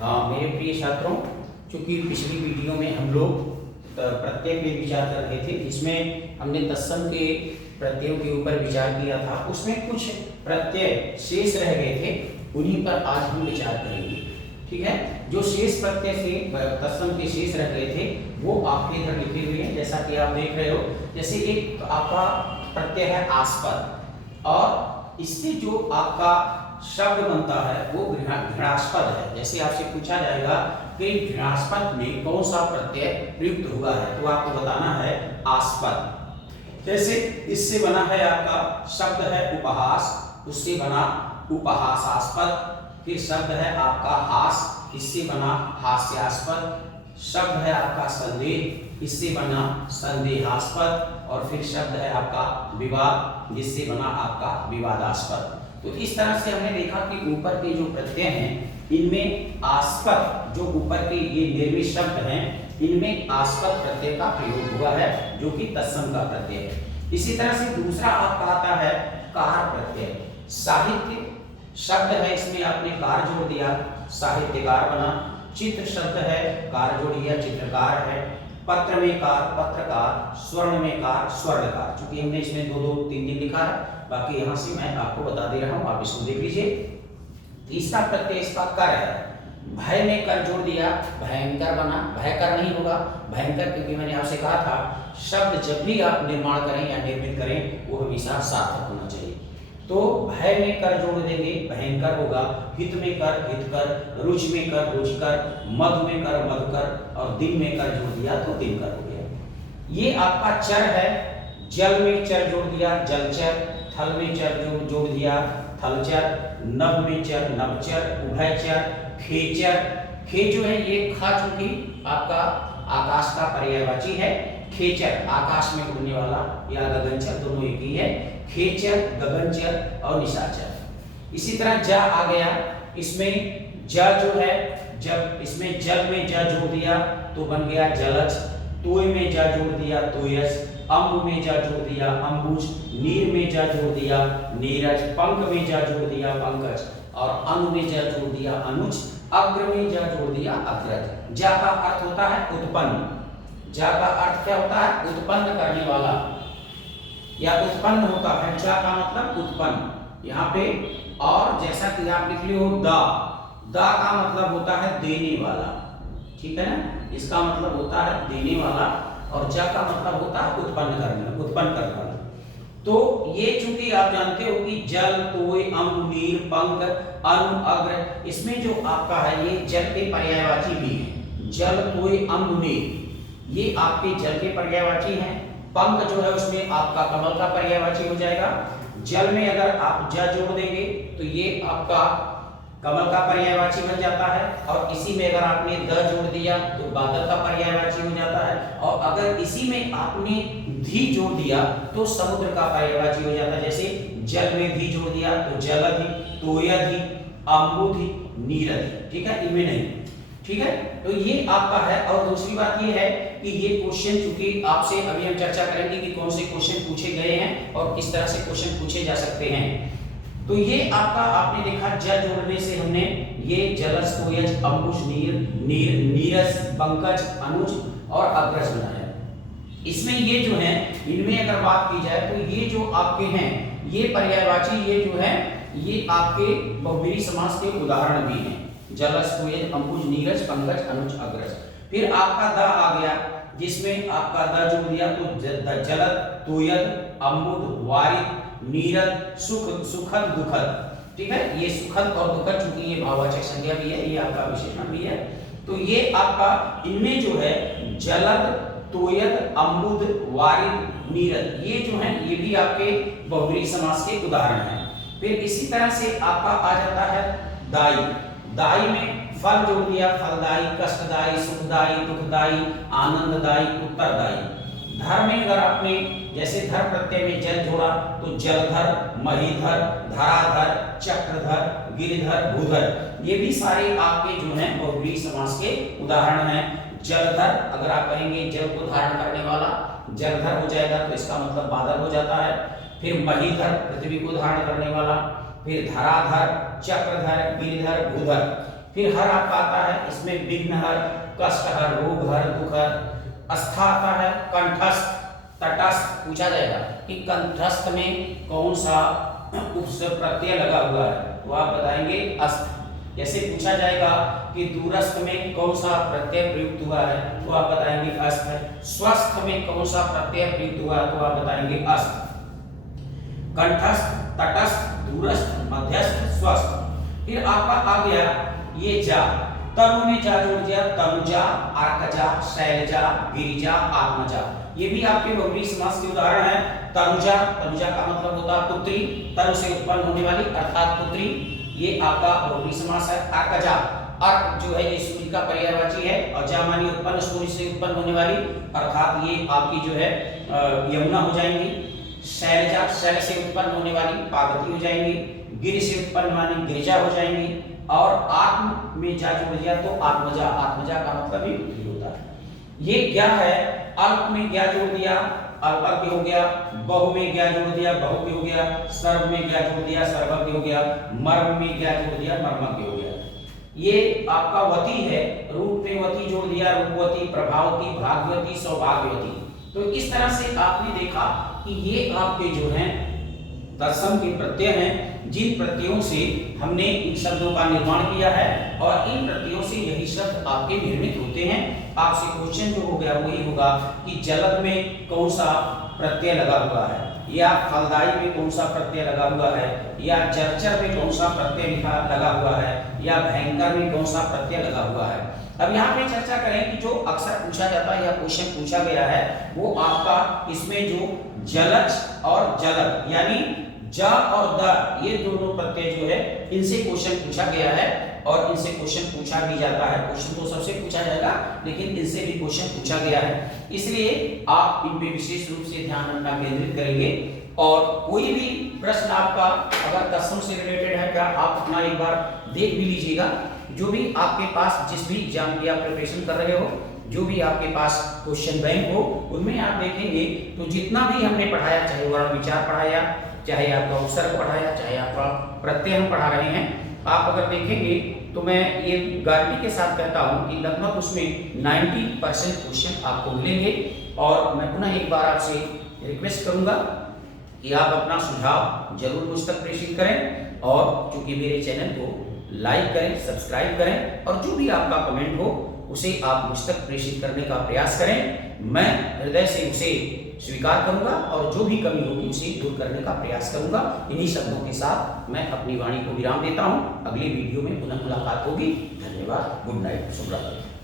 मेरे प्रिय छात्रों, चूंकि पिछली वीडियो में हम लोग प्रत्यय पे विचार कर रहे थे, जिसमें हमने तत्सम के प्रत्ययों के ऊपर विचार किया था। उसमें कुछ प्रत्यय शेष रह गए थे, उन्हीं पर आज हम विचार करेंगे। ठीक है, जो शेष प्रत्यय से तत्सम के शेष रह गए थे वो आपके इधर लिखे हुए हैं, जैसा कि आप देख रहे हो। जैसे एक आपका प्रत्यय है आस्पद, और इससे जो आपका शब्द बनता है वो घृणास्पद है। जैसे आपसे पूछा जाएगा कि घृणास्पद में कौन सा प्रत्यय प्रयुक्त हुआ है, तो आपको बताना है आस्पद। जैसे इससे बना है आपका शब्द है उपहास, उससे बना उपहासास्पद। फिर शब्द है आपका हास, इससे बना हास्यास्पद। शब्द है आपका संदेह, इससे बना संदेहास्पद। और फिर शब्द है आपका विवाद, जिससे बना आपका विवादास्पद। तो इस तरह से हमने देखा कि ऊपर के जो प्रत्यय हैं इनमें आस्पद, जो ऊपर के ये निर्मित शब्द हैं, इनमें आस्पद प्रत्यय का प्रयोग हुआ है, जो कि तत्सम का प्रत्यय है। इसी तरह से दूसरा आपका आता है कार प्रत्यय। साहित्य शब्द है, इसमें आपने कार जोड़ दिया, साहित्यकार बना। चित्र शब्द है, कार जोड़ दिया, चित्रकार है। पत्र में कार, पत्रकार। स्वर्ण में कार, स्वर्णकार। चूंकि हमने इसमें दो तीन लिखा है, बाकी यहां से मैं आपको बता दे रहा हूं, आप इसको देख लीजिए। तीसरा प्रत्यय इसका कर है। भय में कर जोड़ दिया, भयंकर बना। भयकर नहीं होगा, भयंकर, क्योंकि मैंने आपसे कहा था शब्द जब भी आप निर्माण करें या निर्मित करें वो हमेशा सार्थक होना चाहिए। तो भय में कर जोड़ देंगे, भयंकर होगा। हित में कर, हितकर। रुचि में कर, रुचिकर। मधु में कर, मधुकर। और दिन में कर जोड़ दिया तो दिनकर हो गया। ये आपका चर है। जल में चर जोड़ दिया, जलचर। थल में चर जोड़ दिया, थलचर। नभ में चर, नभचर। उभयचर। खेचर। खे जो है ये खा, चूंकि आपका आकाश का पर्यायवाची है। खेचर आकाश में उड़ने वाला, या गगनचर, दोनों एक ही है। खेचर, गगनचर और निशाचर। इसी तरह जा आ गया, इसमें ज जो है, जब इसमें जल में ज जोड़ दिया तो बन गया जलज। तोय में ज जोड़ दिया, तोयस। अम्ब में ज जोड़ दिया, अम्बुज। नीर में ज जोड़ दिया, नीरज। पंख में ज जोड़ दिया, पंकज। और अनु में ज जोड़ दिया, अनुज। अग्र में ज जोड़ दिया, अग्रज। जा का अर्थ होता है उत्पन्न। जा का अर्थ क्या होता है? उत्पन्न करने वाला या उत्पन्न होता है। जा का मतलब उत्पन्न यहाँ पे। और जैसा कि आप लिख लियो दा, दा का मतलब होता है देने वाला। ठीक है ना, इसका मतलब होता है देने वाला। और जा का मतलब होता है उत्पन्न करने, उत्पन्न करने वाला। तो ये चूंकि आप जानते हो कि जल, तोय, अम्ब, नीर, पंख, अनु, अग्र, इसमें जो आपका है ये जल के पर्यायवाची भी है। जल, तोय, अम्ब, नीर, ये आपके जल के पर्यायवाची हैं। पंख जो है उसमें आपका कमल का पर्यायवाची हो जाएगा। जल में अगर आप ज जोड़ देंगे तो ये आपका कमल का पर्यायवाची बन जाता है। और इसी में अगर आपने द जोड़ दिया तो बादल का पर्यायवाची हो जाता है। और अगर इसी में आपने धी जोड़ दिया तो समुद्र का पर्यायवाची हो जाता है। जैसे जल में धी जोड़ दिया तो जलधि, तोयधि, अम्बुधि, नीरधि। ठीक है, इनमें नहीं। ठीक है, तो ये आपका है। और दूसरी बात ये है कि ये क्वेश्चन, चूंकि आपसे अभी हम चर्चा करेंगे कि कौन से क्वेश्चन पूछे गए हैं और किस तरह से क्वेश्चन पूछे जा सकते हैं। तो ये आपका आपने देखा ज जोड़ने से हमने ये जलस, तोयज, अम्बुज, नीर, नीरस, पंकज, अनुज और अग्रज बनाया। इसमें ये जो है, इनमें अगर बात की जाए तो ये जो आपके हैं ये पर्यायवाची, ये जो है ये आपके बहुब्रीहि समास के उदाहरण भी हैं। जलस, तोयज, अम्बुज, नीरज, पंकज, अनुज, अग्रज। फिर आपका द आ गया, जिसमें आपका द जोड़ दिया तो जलद, तोयद, अम्बुद, वारिद, नीरद, सुख, सुखद, दुखद। ठीक है, ये सुखद और दुखद, चूंकि ये भाववाचक संज्ञा भी है, ये आपका विशेषण भी है। तो ये आपका इनमें जो है जलद, तोयद, अम्बुद, वारिद, नीरद, ये जो है ये भी आपके बहुब्रीहि समास के उदाहरण हैं। फिर इसी तरह से आपका आ जाता है दाई। दाई में फल जोड़ दिया, फलदाई, कष्टदाई, सुखदाई, दुखदाई, आनंददाई, उत्तरदाई। धर में अगर आपने जैसे धर प्रत्यय में जल जोड़ा तो जलधर, महीधर, धराधर, चक्रधर, गिरिधर, भूधर, ये भी सारे आपके जो हैं बहुब्रीहि समास के उदाहरण हैं। जलधर अगर आप कहेंगे जल को धारण करने वाला, जलधर हो जाएगा तो इसका मतलब बादल हो जाता है। फिर महीधर, पृथ्वी को धारण करने वाला। फिर धराधर, चक्रधर, गिरिधर, भूधर, फिर हर आपका आता है, इसमें विघ्नहर, कष्टहर, रोगहर, दुखहर। अस्था आता है, कंठस्थ, तटस्थ। पूछा जाएगा कि कंठस्थ में कौन सा उपसर्ग प्रत्यय लगा हुआ है, तो आप बताएंगे अस्थ। जैसे पूछा जाएगा कि दूरस्थ में कौन सा प्रत्यय प्रयुक्त हुआ है, तो आप बताएंगे अस्थ। स्वस्थ में कौन सा प्रत्यय प्रयुक्त हुआ है, तो आप बताएंगे अस्थ। कंठस्थ, तटस्थ, दूरस्थ, मध्यस्थ, स्वस्थ। फिर आपका आ गया ये जा, तनु में जा जोड़ दिया, तनुजा, अर्कजा, शैलजा, गिरिजा, आत्मजा। ये भी आपके बहुव्रीहि समास के उदाहरण है। तनुजा, तनुजा का मतलब होता है पुत्री, तनु से उत्पन्न होने वाली अर्थात पुत्री, ये आपका बहुव्रीहि समास है। अर्कजा, अर्क जो है ये सूर्य का पर्यायवाची है, और जा मानी उत्पन्न, सूर्य से उत्पन्न होने वाली, अर्थात ये आपकी जो है यमुना हो जाएंगी। शैलजा, शैल से उत्पन्न होने वाली पार्वती हो जाएंगी। गिरि से उत्पन्न मानी गिरिजा हो जाएंगी। और आत्म में जा जोड़ दिया तो आत्मजा, आत्मजा का मतलब भी पुत्री होता है। ये क्या है, अल्प में क्या जोड़ दिया, अल्पज्ञ हो गया। बहु में क्या जोड़ दिया, बहुज्ञ हो गया। सर्व में क्या जोड़ दिया, सर्वज्ञ हो गया। मर्म में क्या जोड़ दिया, मर्मज्ञ हो गया। ये आपका वती है, रूप में वती जोड़ दिया, रूपवती, प्रभावती, भाग्यवती, सौभाग्यवती। तो इस तरह से आपने देखा कि ये आपके जो हैं तत्सम के प्रत्यय हैं, जिन प्रत्ययों से हमने इन शब्दों का निर्माण किया है, और इन प्रत्ययों से यही शब्द आपके निर्मित होते हैं। आपसे क्वेश्चन जो हो गया वही होगा कि जलद में कौन सा प्रत्यय लगा हुआ है, या फलदायी में कौन सा प्रत्यय लगा हुआ है, या जर्जर में कौन सा प्रत्यय लगा हुआ है, या भयंकर में कौन सा प्रत्यय लगा हुआ है। अब यहाँ पे चर्चा करें कि जो अक्सर पूछा जाता है या क्वेश्चन पूछा गया है, वो आपका इसमें जो जलज और जलद यानी ज और द, ये दोनों प्रत्यय जो है इनसे क्वेश्चन पूछा गया है, और इनसे क्वेश्चन पूछा भी जाता है। क्वेश्चन तो सबसे पूछा जाएगा, लेकिन इनसे भी क्वेश्चन पूछा गया है, इसलिए आप इन पे विशेष रूप से ध्यान रखना केंद्रित करेंगे। और कोई भी प्रश्न आपका अगर तत्सम से रिलेटेड है, क्या आप अपना एक बार देख भी लीजिएगा। जो भी आपके पास जिस भी एग्जाम की आप प्रिपरेशन कर रहे हो, जो भी आपके पास क्वेश्चन बैंक हो, उनमें आप देखेंगे तो जितना भी हमने पढ़ाया, चाहे वर्ण विचार पढ़ाया, चाहे आपका उपसर्ग पढ़ाया, चाहे आपका प्रत्यय हम पढ़ा रहे हैं, आप अगर देखेंगे तो मैं ये गारंटी के साथ कहता हूं कि लगभग उसमें 90% क्वेश्चन आपको मिलेंगे। और मैं पुनः एक बार आपसे रिक्वेस्ट करूंगा कि आप अपना सुझाव जरूर मुझ तक प्रेषित करें, और चूंकि मेरे चैनल को लाइक करें, सब्सक्राइब करें, और जो भी आपका कमेंट हो उसे आप मुझ तक प्रेषित करने का प्रयास करें। मैं हृदय से उसे स्वीकार करूंगा, और जो भी कमी होगी उसे दूर करने का प्रयास करूंगा। इन्हीं शब्दों के साथ मैं अपनी वाणी को विराम देता हूं। अगली वीडियो में पुनः मुलाकात होगी। धन्यवाद, गुड नाइट, शुभ रात्रि।